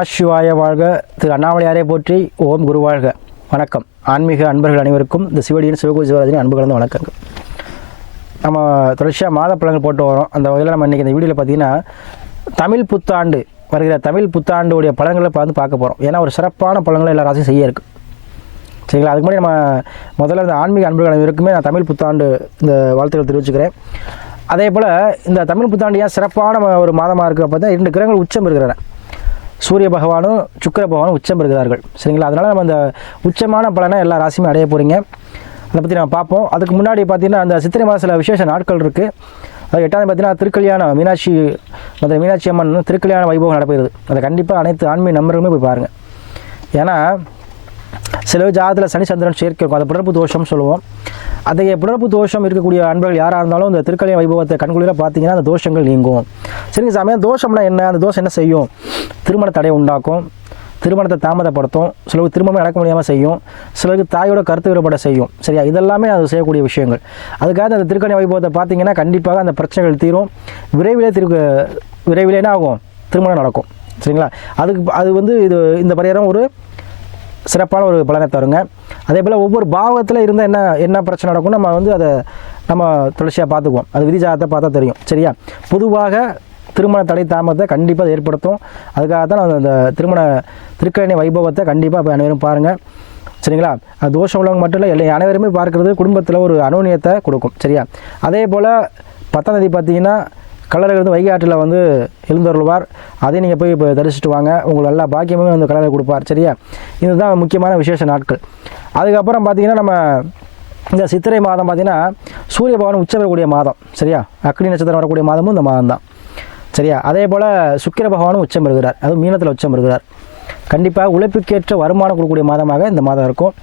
நமசிவாய வாழ்க. திரு அண்ணாமலையாரே போற்றி ஓம் குரு வாழ்க. வணக்கம். ஆன்மீக அன்பர்கள் அனைவருக்கும் இந்த சிவடியின் சிவகுரு சிவராஜின் அன்பு கலந்த வணக்கங்கள். நம்ம தொடர்ச்சியாக மாத பழங்கள் போட்டு வரோம். அந்த வகையில் நம்ம இன்றைக்கி இந்த வீடியோவில் பார்த்தீங்கன்னா தமிழ் புத்தாண்டு வருகிற தமிழ் புத்தாண்டுடைய பழங்களை பார்த்து பார்க்க போகிறோம் ஏன்னா ஒரு சிறப்பான பழங்களை எல்லா ராசியும் செய்ய இருக்குது சரிங்களா? அதுக்கு முன்னாடி நம்ம முதல்ல இந்த ஆன்மீக அன்பர்கள் அனைவருக்குமே நான் தமிழ் புத்தாண்டு இந்த வாழ்த்துக்கள் தெரிவிச்சுக்கிறேன். அதே போல் இந்த தமிழ் புத்தாண்டு ஏன் சிறப்பான ஒரு மாதமாக இருக்குது அப்போ தான் இரண்டு கிரகங்கள் உச்சம் இருக்கிறன. சூரிய பகவானும் சுக்கிர பகவானும் உச்சம் பெறுகிறார்கள். சரிங்களா? அதனால் நம்ம அந்த உச்சமான பலனை எல்லா ராசியுமே அடைய போகிறீங்க அதை பற்றி நம்ம பார்ப்போம். அதுக்கு முன்னாடி பார்த்தீங்கன்னா அந்த சித்திரை மாதம் சில விசேஷ நாட்கள் இருக்குது அது எட்டாவது பார்த்தீங்கன்னா திருக்கல்யாணம் மீனாட்சி மதுரை மீனாட்சி அம்மன் திருக்கல்யாண வைபவம் நடைபெறுது அதை கண்டிப்பாக அனைத்து ஆன்மீக நம்பர்களுமே போய் பாருங்கள் ஏன்னா சில ஜாதத்தில் சனி சந்திரன் சேர்க்கை இருக்கும் அதை பிறப்பு தோஷம்னு சொல்லுவோம். அத்தகைய பிறப்பு தோஷம் இருக்கக்கூடிய அன்பர்கள் யாராக இருந்தாலும் இந்த திருக்கல்யாண வைபவத்தை கண்குளிர பார்த்தீங்கன்னா அந்த தோஷங்கள் நீங்கும். சரிங்க சாமி தோஷம்னா என்ன? அந்த தோஷம் என்ன செய்யும்? திருமண தடை உண்டாக்கும். திருமணத்தை தாமதப்படுத்தும். சிலருக்கு திருமணம் நடக்க முடியாமல் செய்யும். சிலருக்கு தாயோட கருத்து வேறுபட செய்யும். சரியா? இதெல்லாமே அது செய்யக்கூடிய விஷயங்கள். அதுக்காக அந்த திருக்கணி வைபவத்தை பார்த்தீங்கன்னா கண்டிப்பாக அந்த பிரச்சனைகள் தீரும். விரைவிலே திரு விரைவிலே என்ன ஆகும்? திருமணம் நடக்கும். சரிங்களா? அதுக்கு அது வந்து இது இந்த பரிகாரம் ஒரு சிறப்பான ஒரு பலனை தருங்க. அதே போல் ஒவ்வொரு பாவத்தில் இருந்தால் என்ன என்ன பிரச்சனை நடக்கும் நம்ம வந்து அதை நம்ம தொடர்ச்சியாக பார்த்துக்குவோம். அது விதிஜாதத்தை பார்த்தா தெரியும். சரியா? பொதுவாக திருமண தடை தாமதத்தை கண்டிப்பாக ஏற்படுத்தும். அதுக்காக தான் அந்த திருமண திருக்கழனி வைபவத்தை கண்டிப்பாக இப்போ அனைவரும் பாருங்கள் சரிங்களா? அது தோஷம் உள்ளவங்க மட்டும் இல்லை எல்லா அனைவருமே பார்க்குறது குடும்பத்தில் ஒரு அனுநியத்தை கொடுக்கும். சரியா? அதே போல் பத்தாம் தேதி பார்த்தீங்கன்னா கல்லறையிலிருந்து வைகை ஆற்றில் வந்து எழுந்தருள்வார். அதையும் நீங்கள் போய் இப்போ தரிசிட்டு வாங்க. உங்களுக்கு எல்லா பாக்கியமும் வந்து கல்லறை கொடுப்பார். சரியா? இதுதான் முக்கியமான விசேஷ நாட்கள். அதுக்கப்புறம் பார்த்தீங்கன்னா நம்ம இந்த சித்திரை மாதம் பார்த்தீங்கன்னா சூரிய பகவான் உச்சம் வரக்கூடிய மாதம். சரியா? அக்னி நட்சத்திரம் வரக்கூடிய மாதமும் இந்த மாதம் தான் சரியா? அதே போல் சுக்கிர பகவானும் உச்சம் பெறுகிறார். அதுவும் மீனத்தில் உச்சம் பெறுகிறார். கண்டிப்பாக உழைப்புக்கேற்ற வருமானம் கொடுக்கக்கூடிய மாதமாக இந்த மாதம் இருக்கும்.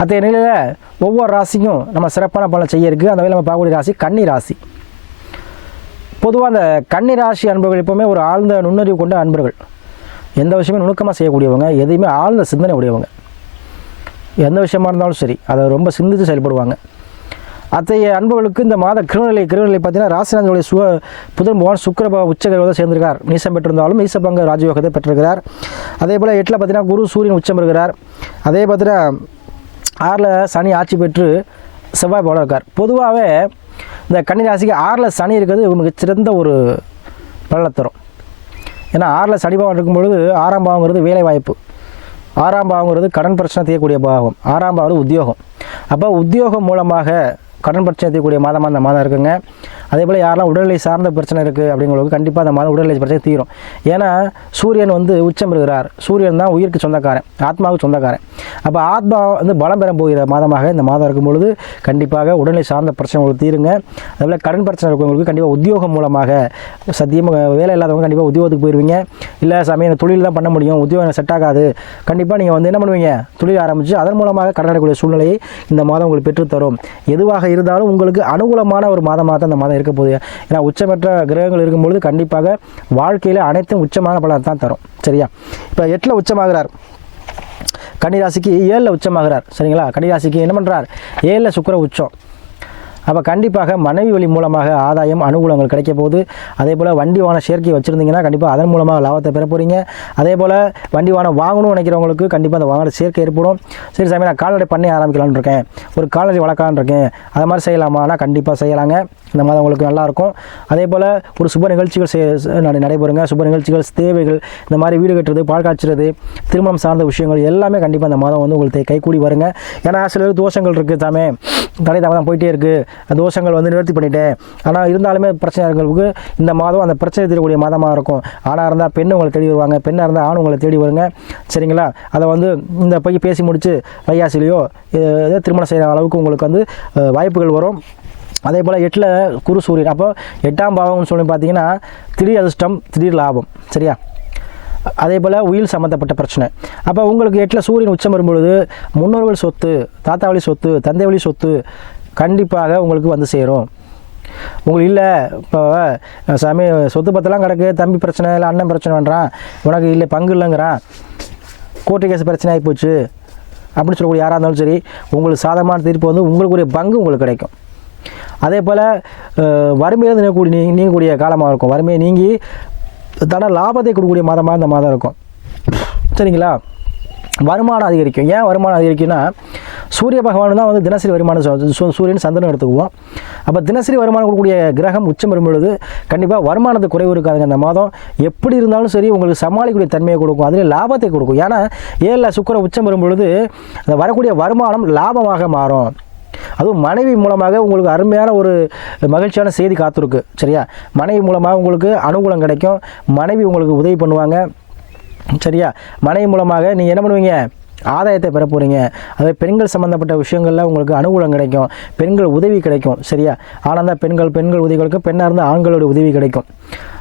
அத்தகைய நிலையில் ஒவ்வொரு ராசிக்கும் நம்ம சிறப்பான பலன் செய்ய இருக்குது அந்த வகையில் நம்ம பார்க்கக்கூடிய ராசி கன்னி ராசி. பொதுவாக அந்த கன்னி ராசி அன்பர்கள் எப்போவுமே ஒரு ஆழ்ந்த நுண்ணறிவு கொண்ட அன்பர்கள். எந்த விஷயமே நுணுக்கமாக செய்யக்கூடியவங்க எதையுமே ஆழ்ந்த சிந்தனை உடையவங்க. எந்த விஷயமா இருந்தாலும் சரி அதை ரொம்ப சிந்தித்து செயல்படுவாங்க. அத்தகைய அன்புகளுக்கு இந்த மாத கிருநிலை கிருநிலை பார்த்தீங்கன்னா ராசிநாதனுடைய சுவ புதன் பகவான் சுக்கரபா உச்சகிரகத்தை சேர்ந்திருக்கார். நீசம் பெற்றிருந்தாலும் நீசபங்க ராஜயோகத்தை பெற்றிருக்கிறார். அதே போல் எட்டில் பார்த்தீங்கன்னா குரு சூரியன் உச்சம் இருக்கிறார் அதே பார்த்தீங்கன்னா ஆறில் சனி ஆட்சி பெற்று செவ்வாய் போல இருக்கார். பொதுவாகவே இந்த கன்னிராசிக்கு ஆறில் சனி இருக்கிறது மிகச்சிறந்த ஒரு பலனை தரும். ஏன்னா ஆறில் சனி பாவம் இருக்கும் பொழுது ஆறாம் பாவங்கிறது வேலை வாய்ப்பு. ஆறாம் பாவங்கிறது கடன் பிரச்சனை தீர்க்கக்கூடிய பாவம். ஆறாம் பாவது உத்தியோகம். அப்போ உத்தியோகம் மூலமாக கடன் பிரச்சனை தீர்க்கக்கூடிய மாதமாக அந்த மாதம் இருக்குங்க. அதே போல் யாரெல்லாம் உடல்நிலை சார்ந்த பிரச்சனை இருக்குது அப்படிங்கிறவங்களுக்கு கண்டிப்பாக அந்த மாதம் உடல்நிலை பிரச்சனை தீரும். ஏன்னா சூரியன் வந்து உச்சம் இருக்கிறார் சூரியன் தான் உயிருக்கு சொந்தக்காரன். ஆத்மாவுக்கு சொந்தக்காரன். அப்போ ஆத்மா வந்து பலம் பெற போகிற மாதமாக இந்த மாதம் இருக்கும் பொழுது கண்டிப்பாக உடல்நிலை சார்ந்த பிரச்சனை உங்களுக்கு தீருங்க. அதே கடன் பிரச்சனை இருக்கவங்களுக்கு கண்டிப்பாக உத்தியோகம் மூலமாக சத்தியமாக வேலை இல்லாதவங்க கண்டிப்பாக உத்தியோகத்துக்கு போயிடுவீங்க இல்லை சாமி எனக்கு தொழில் தான் பண்ண முடியும். உத்தியோகம் செட் ஆகாது. கண்டிப்பாக நீங்கள் வந்து என்ன பண்ணுவீங்க? தொழில் ஆரம்பித்து அதன் மூலமாக கடன் சூழ்நிலையை இந்த மாதம் உங்களுக்கு பெற்றுத்தரும் எதுவாக இருந்தாலும் உங்களுக்கு அனுகூலமான ஒரு மாதமாக தான் இந்த மாதம் இருக்க போகுது. ஏன்னா உச்சமற்ற கிரகங்கள் இருக்கும்பொழுது கண்டிப்பாக வாழ்க்கையில் அனைத்தும் உச்சமான பலன் தான் தரும். சரியா? இப்போ எட்டில் உச்சமாகிறார். கன்னிராசிக்கு ஏழில் உச்சமாகிறார். சரிங்களா? கன்னிராசிக்கு என்ன பண்ணுறார் ஏழில் சுக்கிர உச்சம். அப்போ கண்டிப்பாக மனைவி வழி மூலமாக ஆதாயம் அனுகூலங்கள் கிடைக்க போகுது. அதே போல் வண்டி வாகன சேர்க்கை வச்சுருந்தீங்கன்னா கண்டிப்பாக அதன் மூலமாக லாபத்தை பெற போகிறீங்க அதே போல் வண்டி வாகனம் வாங்கணும்னு நினைக்கிறவங்களுக்கு கண்டிப்பாக அந்த வாகன சேர்க்கை ஏற்படும். சரி சாமி நான் கால்நடை பண்ணி ஆரம்பிக்கலான்னு இருக்கேன். ஒரு கால்நடை வளர்க்கலான் இருக்கேன். அது மாதிரி செய்யலாமான்னா கண்டிப்பாக செய்யலாங்க. இந்த மாதம் உங்களுக்கு நல்லாயிருக்கும். அதே போல் ஒரு சுப நிகழ்ச்சிகள் செய் நடைபெறுங்க. சுப நிகழ்ச்சிகள் தேவைகள் இந்த மாதிரி வீடு கட்டுறது பால் காய்ச்சுறது திருமணம் சார்ந்த விஷயங்கள் எல்லாமே கண்டிப்பாக இந்த மாதம் வந்து உங்களுக்கு கைகூடி வருங்க. ஏன்னா சில தோஷங்கள் இருக்குது தாமே. தடை தாமதம் போயிட்டே இருக்குது அந்த தோஷங்கள் வந்து நிவர்த்தி பண்ணிட்டேன். ஆனால் இருந்தாலுமே பிரச்சனை இருக்கிறவங்களுக்கு இந்த மாதம் அந்த பிரச்சனை தீரக்கூடிய மாதமாக இருக்கும். ஆணாக இருந்தால் பெண் உங்களை தேடி வருவாங்க. பெண்ணாக இருந்தால் ஆண் உங்களை தேடி வருங்க. சரிங்களா? அதை வந்து இந்த போய் பேசி முடித்து வையாசிலையோ ஏதோ திருமணம் செய்கிற அளவுக்கு உங்களுக்கு வந்து வாய்ப்புகள் வரும். அதே போல் எட்டில் குரு சூரியன். அப்போ எட்டாம் பாவம்னு சொல்லி பார்த்தீங்கன்னா திடீர் அதிர்ஷ்டம் திடீர் லாபம். சரியா? அதே போல் உயில் சம்மந்தப்பட்ட பிரச்சனை. அப்போ உங்களுக்கு எட்டில் சூரியன் உச்சம் வரும்பொழுது முன்னோர்கள் சொத்து தாத்தா வழி சொத்து தந்தை வழி சொத்து கண்டிப்பாக உங்களுக்கு வந்து சேரும். உங்களுக்கு இல்லை இப்போ சாமி சொத்து பத்தெல்லாம் கிடக்கு தம்பி பிரச்சனை இல்லை அண்ணன் பிரச்சனை பண்ணுறான் உனக்கு இல்லை பங்கு இல்லைங்கிறான் கோர்ட்டு கேஸ் பிரச்சனை ஆகி போச்சு அப்படின்னு சொல்லக்கூடிய யாராக இருந்தாலும் சரி உங்களுக்கு சாதகமான தீர்ப்பு வந்து உங்களுக்குரிய பங்கு உங்களுக்கு கிடைக்கும். அதே போல் வறுமையிலிருந்து நீங்கக்கூடிய நீ நீங்கக்கூடிய காலமாக இருக்கும். வறுமையை நீங்கி தன லாபத்தை கொடுக்கக்கூடிய மாதமாக இந்த மாதம் இருக்கும். சரிங்களா? வருமானம் அதிகரிக்கும். ஏன் வருமானம் அதிகரிக்கும்னா சூரிய பகவான் தான் வந்து தினசரி வருமானம் சூ- சூரியன் சந்திரன் எடுத்துக்குவோம். அப்போ தினசரி வருமானம் கொடுக்கக்கூடிய கிரகம் உச்சம் வரும்பொழுது கண்டிப்பாக வருமானத்து குறைவு இருக்காதுங்க. அந்த மாதம் எப்படி இருந்தாலும் சரி உங்களுக்கு சமாளிக்கக்கூடிய தன்மையை கொடுக்கும். அதில் லாபத்தை கொடுக்கும். ஏன்னா ஏழில் சுக்கர உச்சம் வரும்பொழுது அந்த வரக்கூடிய வருமானம் லாபமாக மாறும். அதுவும் மனைவி மூலமாக உங்களுக்கு அருமையான ஒரு மகிழ்ச்சியான செய்தி காத்திருக்கு சரியா? மனைவி மூலமாக உங்களுக்கு அனுகூலம் கிடைக்கும். மனைவி உங்களுக்கு உதவி பண்ணுவாங்க சரியா? மனைவி மூலமாக நீங்கள் என்ன பண்ணுவீங்க? ஆதாயத்தை பெற போகிறீங்க அதே பெண்கள் சம்மந்தப்பட்ட விஷயங்களில் உங்களுக்கு அனுகூலம் கிடைக்கும். பெண்கள் உதவி கிடைக்கும். சரியா? ஆனால் தான் பெண்கள் பெண்கள் உதவிகளுக்கு பெண்ணாக இருந்தால் ஆண்களோட உதவி கிடைக்கும்.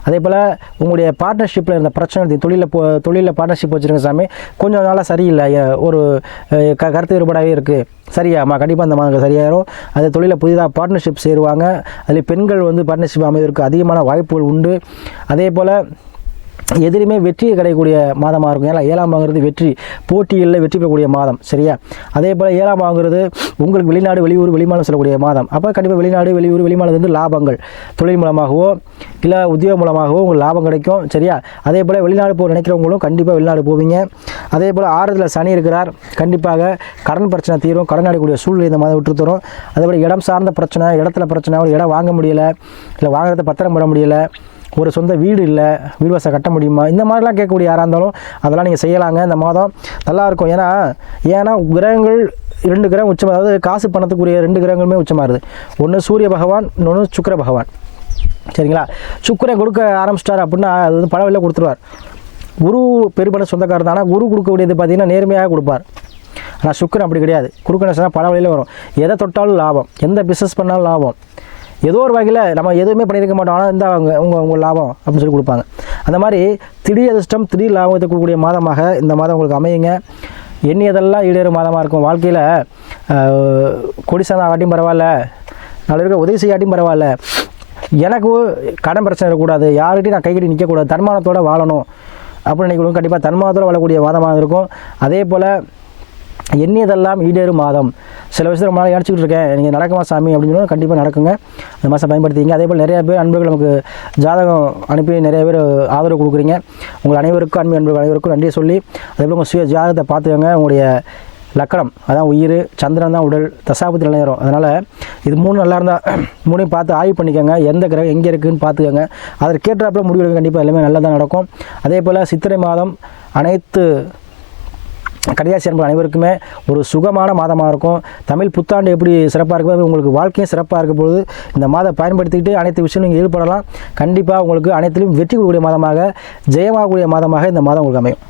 அதே போல் உங்களுடைய பார்ட்னர்ஷிப்பில் இருந்த பிரச்சனை தொழிலில் போ தொழிலில் பார்ட்னர்ஷிப் வச்சுருங்க சாமி. கொஞ்சம் நாளாக சரியில்லை. ஒரு க கருத்து வேறுபாடாகவே இருக்குது சரியாம்மா கண்டிப்பாக அந்த மாதிரி சரியாயிரும். அது தொழிலில் புதிதாக பார்ட்னர்ஷிப் சேருவாங்க. அதில் பெண்கள் வந்து பார்ட்னர்ஷிப் அமைவதற்கு அதிகமான வாய்ப்புகள் உண்டு. அதே போல் எதிலுமே வெற்றியை கிடைக்கக்கூடிய மாதமாக இருக்கும். ஏன்னா ஏழாம் வாங்குறது வெற்றி போட்டிகளில் வெற்றி பெறக்கூடிய மாதம் சரியா? அதே போல் ஏழாம் வாங்குறது உங்களுக்கு வெளிநாடு வெளியூர் வெளிமாநிலம் செல்லக்கூடிய மாதம். அப்போ கண்டிப்பாக வெளிநாடு வெளியூர் வெளிமாநிலம் வந்து லாபங்கள். தொழில் மூலமாகவோ இல்லை உத்தியோகம் மூலமாகவோ உங்களுக்கு லாபம் கிடைக்கும் சரியா? அதே போல் வெளிநாடு போக நினைக்கிறவங்களும் கண்டிப்பாக வெளிநாடு போவீங்க. அதே போல் ஆறுதலில் சனி இருக்கிறார். கண்டிப்பாக கடன் பிரச்சனை தீரும். கடன் அடையக்கூடிய சூழ்நிலை இந்த மாதிரி விட்டு தரும். அதே போல் இடம் சார்ந்த பிரச்சனை இடத்துல பிரச்சனை ஒரு இடம் வாங்க முடியல இல்லை வாங்குறத பத்திரம் போட முடியல ஒரு சொந்த வீடு இல்லை வீடு வசதி கட்ட முடியுமா? இந்த மாதிரிலாம் கேட்கக்கூடிய யாராக இருந்தாலும் அதெல்லாம் நீங்கள் செய்யலாங்க. இந்த மாதம் நல்லாயிருக்கும் ஏன்னா ஏன்னா கிரகங்கள் ரெண்டு கிரகம் உச்சம் அதாவது காசு பணத்துக்குரிய ரெண்டு கிரகங்களுமே உச்சமாகுது ஒன்று சூரிய பகவான் இன்னொன்று சுக்கிர பகவான். சரிங்களா? சுக்கரை கொடுக்க ஆரம்பிச்சிட்டார் அப்படின்னா அது வந்து பல கொடுத்துருவார். குரு பெருபட சொந்தக்காரர் தான். ஆனால் குரு கொடுக்கக்கூடியது பார்த்தீங்கன்னா நேர்மையாக கொடுப்பார். ஆனால் சுக்கரன் அப்படி கிடையாது. கொடுக்கணும் சொன்னால் பல வழியில் வரும். எதை தொட்டாலும் லாபம். எந்த பிஸ்னஸ் பண்ணாலும் லாபம். ஏதோ ஒரு வகையில் நம்ம எதுவுமே பண்ணியிருக்க மாட்டோம். ஆனால் இந்த அவங்க உங்கள் உங்கள் லாபம் அப்படின்னு சொல்லி கொடுப்பாங்க. அந்த மாதிரி திடீர் அதிர்ஷ்டம் திடீர் லாபத்தை கொடுக்கக்கூடிய மாதமாக இந்த மாதம் உங்களுக்கு அமையுங்க. எண்ணியதெல்லாம் ஈடேறும் மாதமாக இருக்கும். வாழ்க்கையில் கொடிசாதம் ஆகாட்டியும் பரவாயில்ல. நல்ல உதவி செய்யாட்டியும் பரவாயில்ல. எனக்கு கடன் பிரச்சனை இருக்கக்கூடாது. யார்கிட்டையும் நான் கைகட்டி நிற்கக்கூடாது தன்மானத்தோடு வாழணும். அப்படின்னு நினைக்கிறவங்க கண்டிப்பாக தன்மானத்தோடு வாழக்கூடிய மாதமாக இருக்கும். அதே போல் எண்ணியதெல்லாம் ஈடேறும் மாதம். சில விஷயத்தை ரொம்ப நாள் நினச்சிக்கிட்டு இருக்கேன். நீங்கள் நடக்குமா சாமி அப்படின்னு சொன்னா கண்டிப்பாக நடக்குங்க. இந்த மாதம் பயன்படுத்திங்க அதே போல் நிறைய பேர் அன்பர்கள் நமக்கு ஜாதகம் அனுப்பி நிறைய பேர் ஆதரவு கொடுக்குறீங்க. உங்கள் அனைவருக்கும் அன்பு அன்பர்கள் அனைவருக்கும் நன்றியை சொல்லி அதே போல் உங்கள் சுய ஜாதகத்தை பார்த்துக்கோங்க. உங்களுடைய லக்கணம் அதான் உயிர் சந்திரன் தான் உடல் தசாபத்தி நிலையரும் அதனால் இது மூணு நல்லா இருந்தால் மூணையும் பார்த்து ஆய்வு பண்ணிக்கோங்க. எந்த கிரகம் எங்கே இருக்குதுன்னு பார்த்துக்கோங்க. அதை கேட்டாப்புல முடிவு கண்டிப்பாக எல்லாமே நல்லா தான் நடக்கும். அதே போல் சித்திரை மாதம் அனைத்து கடையாசி அன்பு அனைவருக்குமே ஒரு சுகமான மாதமாக இருக்கும். தமிழ் புத்தாண்டு எப்படி சிறப்பாக இருக்கும் உங்களுக்கு வாழ்க்கையும் சிறப்பாக இருக்கும் பொழுது இந்த மாதம் பயன்படுத்திக்கிட்டு அனைத்து விஷயம் நீங்கள் ஈடுபடலாம். கண்டிப்பாக உங்களுக்கு அனைத்திலும் வெற்றி கொடுக்கக்கூடிய மாதமாக ஜெயமாகக்கூடிய மாதமாக இந்த மாதம் உங்களுக்கு அமையும்.